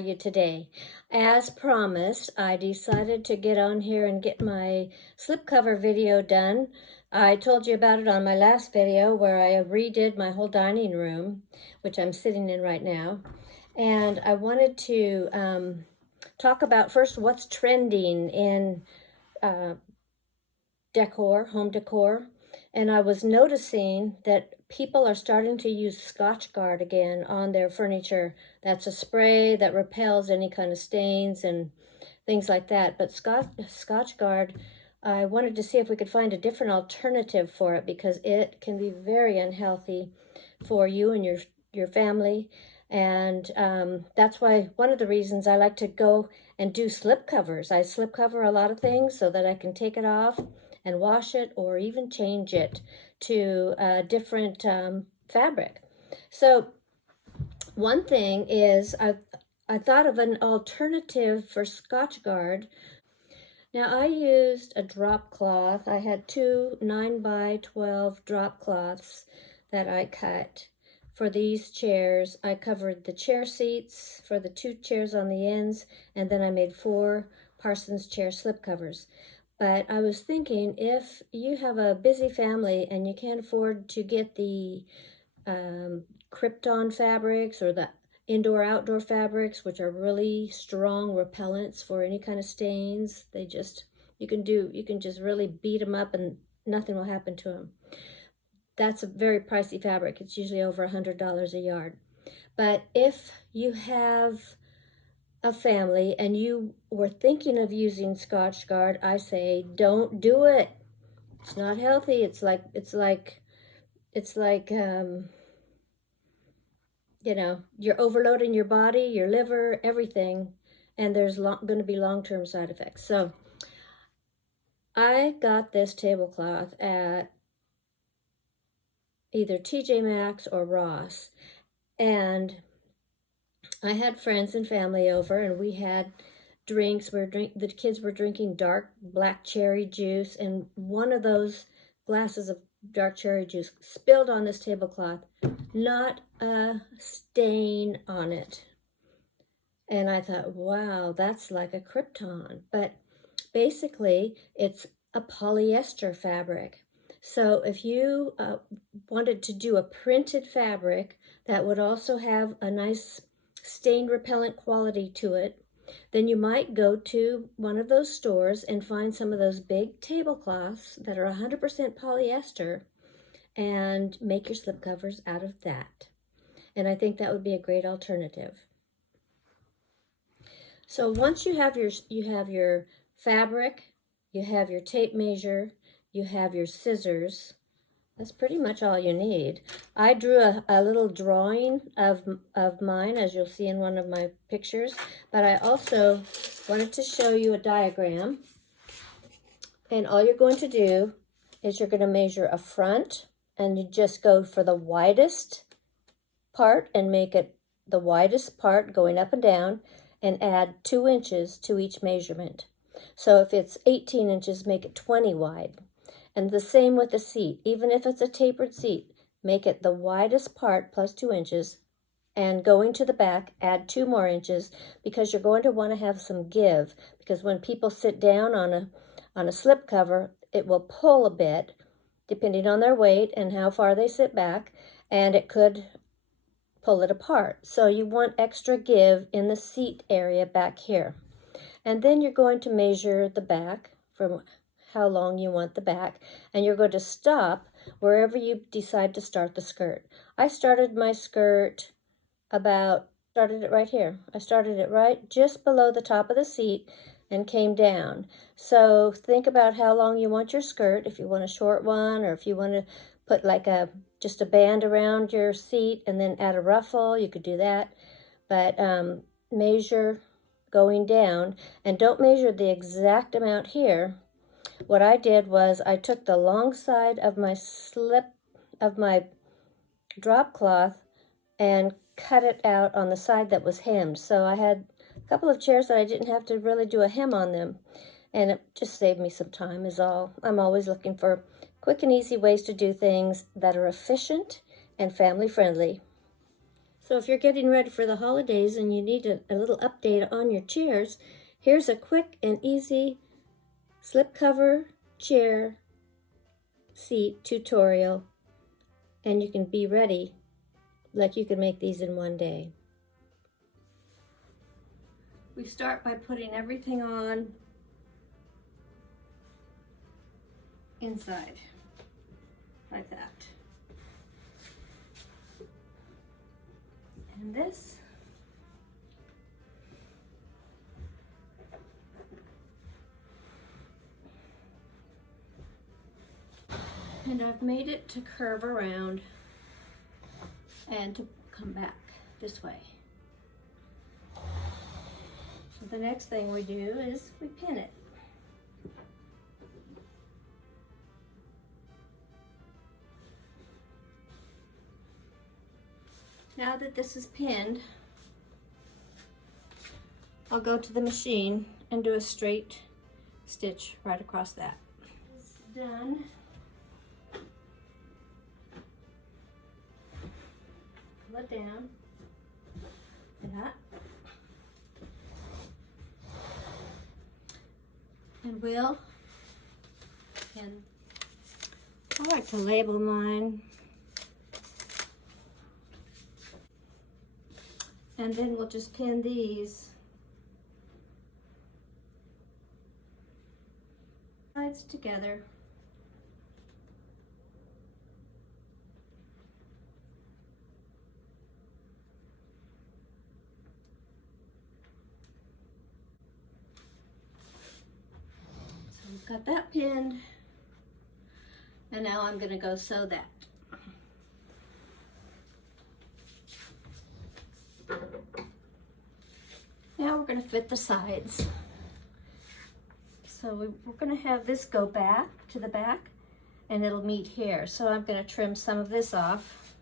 you today? As promised, I decided to get on here and get my slipcover video done. I told you about it on my last video where I redid my whole dining room, which I'm sitting in right now. And I wanted to talk about first what's trending in decor, home decor. And I was noticing that people are starting to use Scotchgard again on their furniture. That's a spray that repels any kind of stains and things like that. But Scotchgard, I wanted to see if we could find a different alternative for it because it can be very unhealthy for you and your family. And that's why one of the reasons I like to go and do slip covers. I slip cover a lot of things so that I can take it off and wash it or even change it to a different fabric. So one thing is I thought of an alternative for Scotchgard. Now I used a drop cloth. I had two 9x12 drop cloths that I cut for these chairs. I covered the chair seats for the two chairs on the ends, and then I made 4 Parson's chair slip covers. But I was thinking, if you have a busy family and you can't afford to get the Krypton fabrics or the indoor-outdoor fabrics, which are really strong repellents for any kind of stains, you can just really beat them up and nothing will happen to them. That's a very pricey fabric. It's usually over $100 a yard. But if you have a family and you were thinking of using Scotchgard, I say don't do it. It's not healthy. It's like you know, you're overloading your body, your liver, everything, and there's going to be long-term side effects. So I got this tablecloth at either TJ Maxx or Ross, and I had friends and family over, and we had drinks. The kids were drinking dark black cherry juice, and one of those glasses of dark cherry juice spilled on this tablecloth. Not a stain on it. And I thought, wow, that's like a Krypton. But basically, it's a polyester fabric. So if you wanted to do a printed fabric that would also have a nice stain repellent quality to it, then you might go to one of those stores and find some of those big tablecloths that are 100% polyester and make your slip covers out of that. And I think that would be a great alternative. So once you have your fabric, you have your tape measure, you have your scissors. That's pretty much all you need. I drew a little drawing of mine, as you'll see in one of my pictures, but I also wanted to show you a diagram. And all you're going to do is you're going to measure a front, and you just go for the widest part and make it the widest part going up and down, and add 2 inches to each measurement. So if it's 18 inches, make it 20 wide. And the same with the seat. Even if it's a tapered seat, make it the widest part plus 2 inches, and going to the back, add 2 more inches, because you're going to want to have some give, because when people sit down on a slip cover, it will pull a bit depending on their weight and how far they sit back, and it could pull it apart. So you want extra give in the seat area back here. And then you're going to measure the back from how long you want the back, and you're going to stop wherever you decide to start the skirt. I started my skirt started it right here. I started it right just below the top of the seat and came down. So think about how long you want your skirt, if you want a short one, or if you want to put like just a band around your seat and then add a ruffle, you could do that. But measure going down, and don't measure the exact amount here. What I did was I took the long side of my drop cloth and cut it out on the side that was hemmed. So I had a couple of chairs that I didn't have to really do a hem on them, and it just saved me some time is all. I'm always looking for quick and easy ways to do things that are efficient and family friendly. So if you're getting ready for the holidays and you need a little update on your chairs, here's a quick and easy slipcover chair seat tutorial, and you can be ready, like you can make these in one day. We start by putting everything on inside, like that. And this. And I've made it to curve around and to come back this way. So the next thing we do is we pin it. Now that this is pinned, I'll go to the machine and do a straight stitch right across that. It's done. Pull it down, like that. And I like to label mine. And then we'll just pin these sides together. So we've got that pinned, and now I'm going to go sew that. Now we're going to fit the sides. So we're going to have this go back to the back, and it'll meet here. So I'm going to trim some of this off.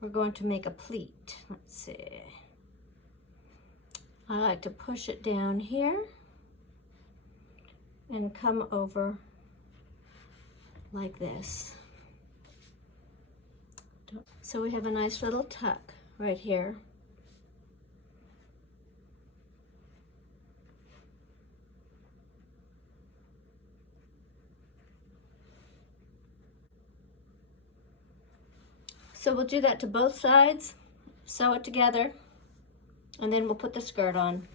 We're going to make a pleat. Let's see. I like to push it down here and come over like this. So we have a nice little tuck right here. So we'll do that to both sides, sew it together, and then we'll put the skirt on.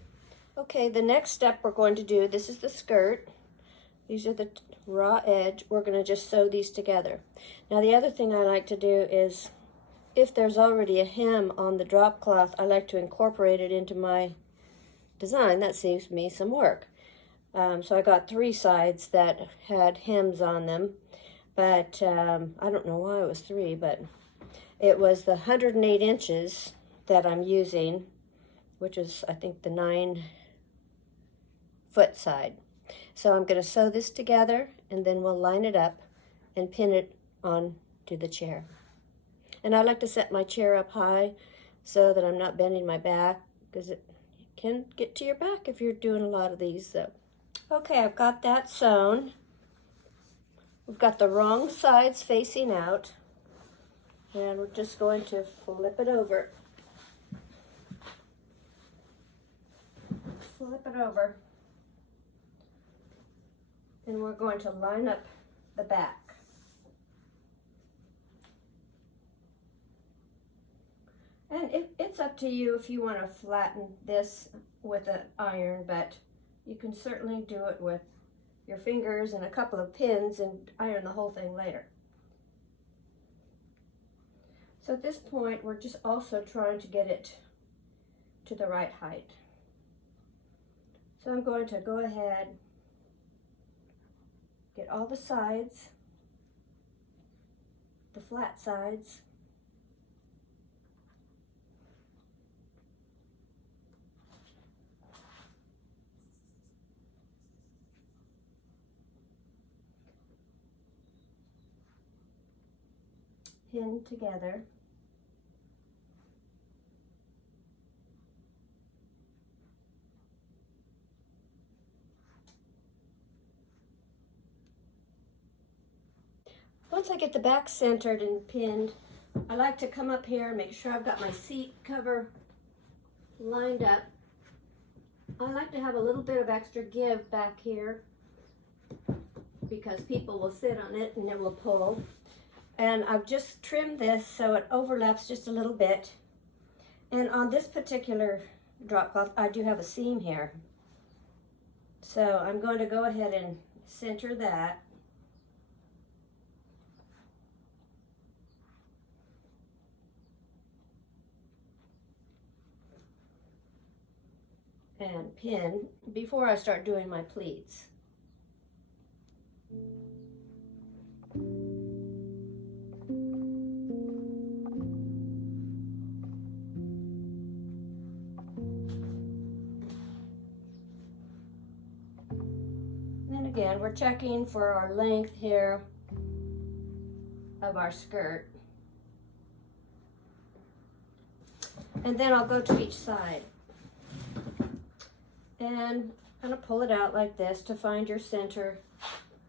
Okay, the next step we're going to do, this is the skirt. These are the raw edge. We're going to just sew these together. Now the other thing I like to do is, if there's already a hem on the drop cloth, I like to incorporate it into my design. That saves me some work. So I got 3 sides that had hems on them, but I don't know why it was 3, but it was the 108 inches that I'm using, which is, I think, the 9-foot side. So I'm going to sew this together, and then we'll line it up and pin it on to the chair. And I like to set my chair up high so that I'm not bending my back, because it can get to your back if you're doing a lot of these. So, okay, I've got that sewn. We've got the wrong sides facing out, and we're just going to flip it over. Flip it over. And we're going to line up the back. And it's up to you if you want to flatten this with an iron, but you can certainly do it with your fingers and a couple of pins and iron the whole thing later. So at this point, we're just also trying to get it to the right height. So I'm going to go ahead, get all the sides, the flat sides, pinned together. once I get the back centered and pinned, I like to come up here and make sure I've got my seat cover lined up. I like to have a little bit of extra give back here because people will sit on it and it will pull. And I've just trimmed this so it overlaps just a little bit. And on this particular drop cloth, I do have a seam here. So I'm going to go ahead and center that. And pin before I start doing my pleats. And again, we're checking for our length here of our skirt. And then I'll go to each side. And I'm going to pull it out like this to find your center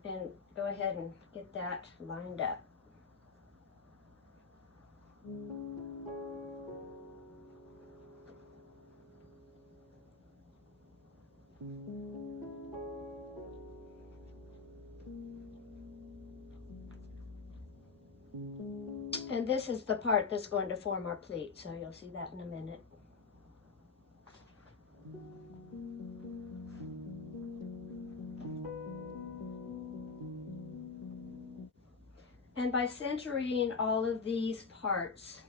and go ahead and get that lined up. And this is the part that's going to form our pleat, so you'll see that in a minute. And by centering all of these parts,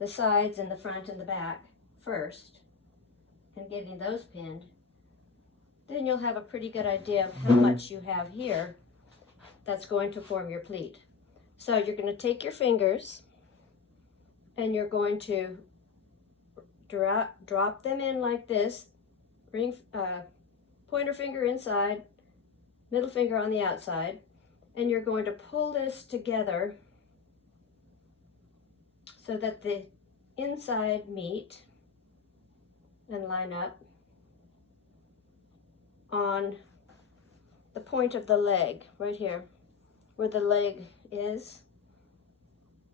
the sides and the front and the back first, and getting those pinned, then you'll have a pretty good idea of how much you have here that's going to form your pleat. So you're going to take your fingers and you're going to drop them in like this, pointer finger inside, middle finger on the outside, and you're going to pull this together so that the inside meet and line up on the point of the leg, right here, where the leg is.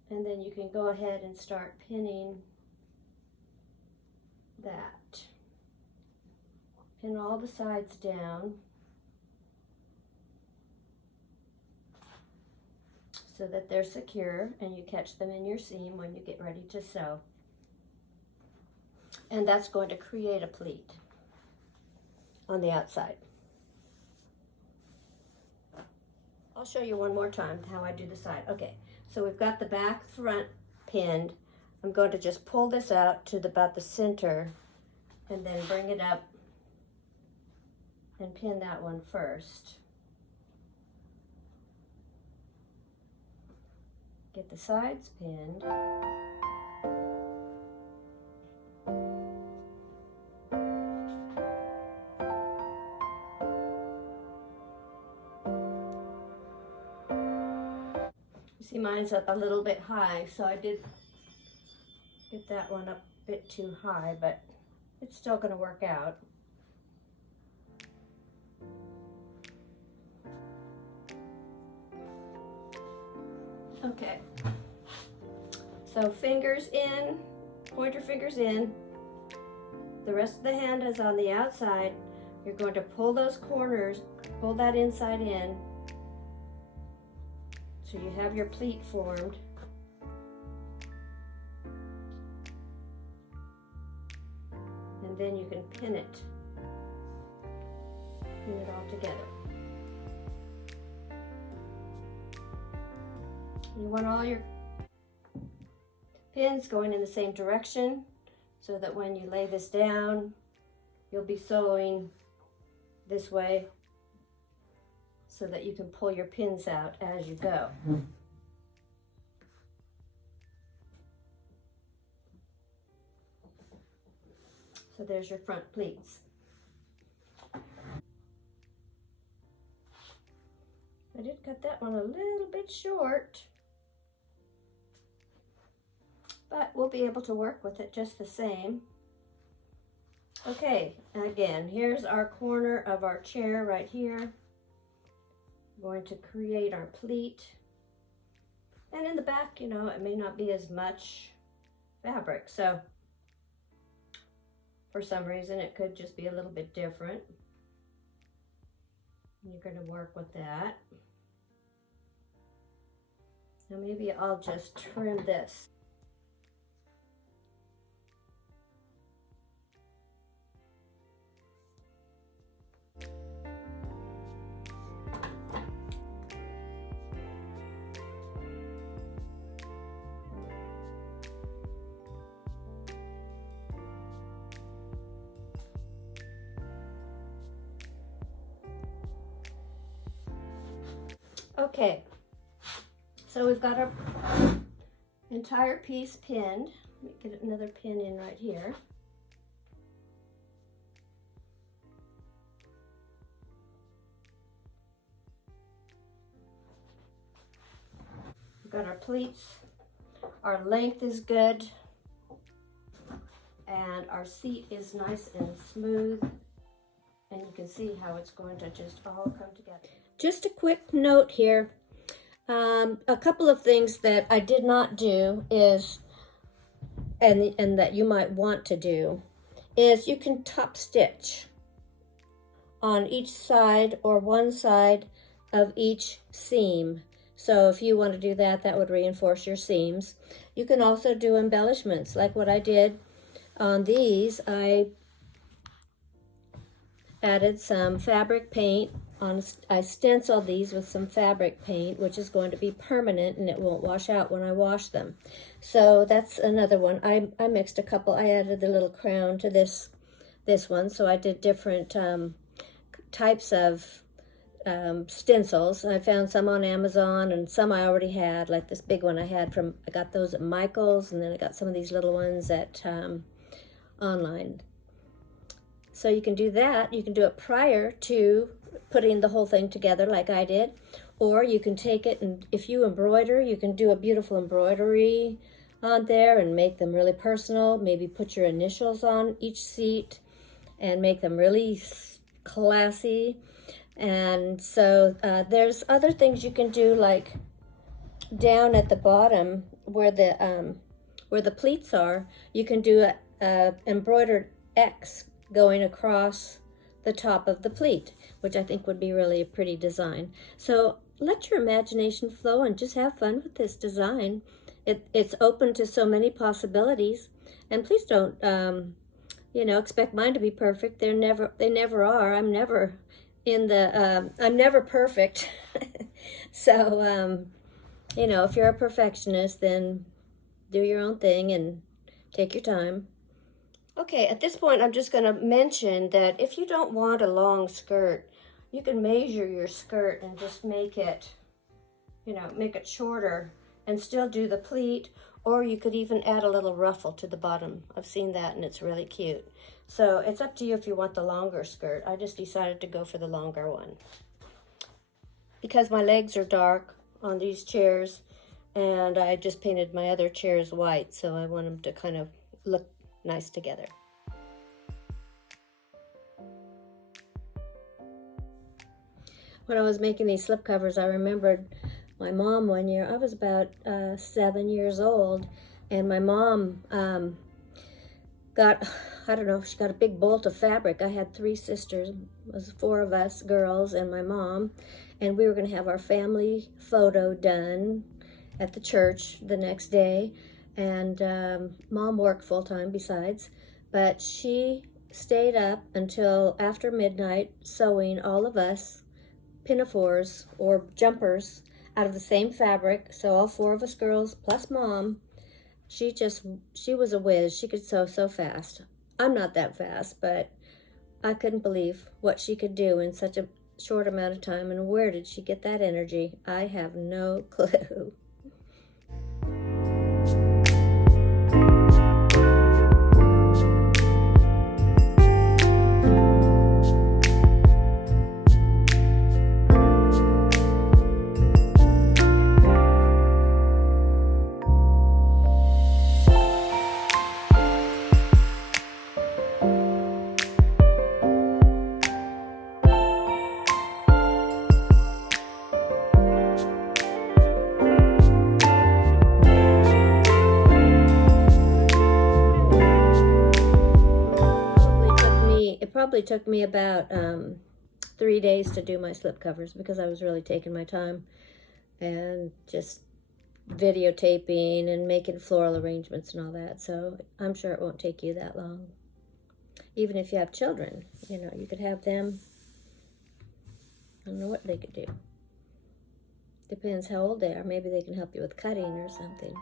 And then you can go ahead and start pinning that. Pin all the sides down so that they're secure and you catch them in your seam when you get ready to sew. And that's going to create a pleat on the outside. I'll show you one more time how I do the side. Okay, so we've got the back front pinned. I'm going to just pull this out to about the center and then bring it up and pin that one first. Get the sides pinned. You see mine's up a little bit high, so I did get that one up a bit too high, but it's still going to work out. Okay, so fingers in, pointer fingers in, the rest of the hand is on the outside. You're going to pull those corners, pull that inside in, so you have your pleat formed. And then you can pin it all together. You want all your pins going in the same direction so that when you lay this down, you'll be sewing this way so that you can pull your pins out as you go. So there's your front pleats. I did cut that one a little bit short, but we'll be able to work with it just the same. Okay, and again, here's our corner of our chair right here. I'm going to create our pleat. And in the back, you know, it may not be as much fabric. So for some reason, it could just be a little bit different. You're going to work with that. Now maybe I'll just trim this. Okay, so we've got our entire piece pinned. Let me get another pin in right here. We've got our pleats. Our length is good. And our seat is nice and smooth. And you can see how it's going to just all come together. Just a quick note here. A couple of things that I did not do is, and that you might want to do, is you can top stitch on each side or one side of each seam. So if you want to do that, that would reinforce your seams. You can also do embellishments, like what I did on these. I added some fabric paint. I stenciled these with some fabric paint, which is going to be permanent and it won't wash out when I wash them. So that's another one. I mixed a couple. I added the little crown to this one. So I did different types of stencils. I found some on Amazon and some I already had, like this big one I got those at Michael's, and then I got some of these little ones at online. So you can do that. You can do it prior to putting the whole thing together like I did, or you can take it, and if you embroider, you can do a beautiful embroidery on there and make them really personal. Maybe put your initials on each seat and make them really classy. And so there's other things you can do, like down at the bottom where the pleats are, you can do a embroidered X going across the top of the pleat, which I think would be really a pretty design. So let your imagination flow and just have fun with this design. It's open to so many possibilities, and please don't expect mine to be perfect. They never are. I'm never perfect. So if you're a perfectionist, then do your own thing and take your time. Okay, at this point, I'm just going to mention that if you don't want a long skirt, you can measure your skirt and just make it shorter and still do the pleat, or you could even add a little ruffle to the bottom. I've seen that and it's really cute. So it's up to you if you want the longer skirt. I just decided to go for the longer one because my legs are dark on these chairs, and I just painted my other chairs white, so I want them to kind of look nice together. When I was making these slip covers, I remembered my mom one year. I was about 7 years old, and my mom she got a big bolt of fabric. I had 3 sisters. It was 4 of us girls and my mom, and we were going to have our family photo done at the church the next day. And Mom worked full-time besides, but she stayed up until after midnight sewing all of us pinafores or jumpers out of the same fabric. So all 4 of us girls plus Mom. She was a whiz. She could sew so fast. I'm not that fast, but I couldn't believe what she could do in such a short amount of time. And where did she get that energy? I have no clue. It probably took me about 3 days to do my slip covers because I was really taking my time and just videotaping and making floral arrangements and all that. So I'm sure it won't take you that long. Even if you have children, you know, you could have them. I don't know what they could do. Depends how old they are. Maybe they can help you with cutting or something.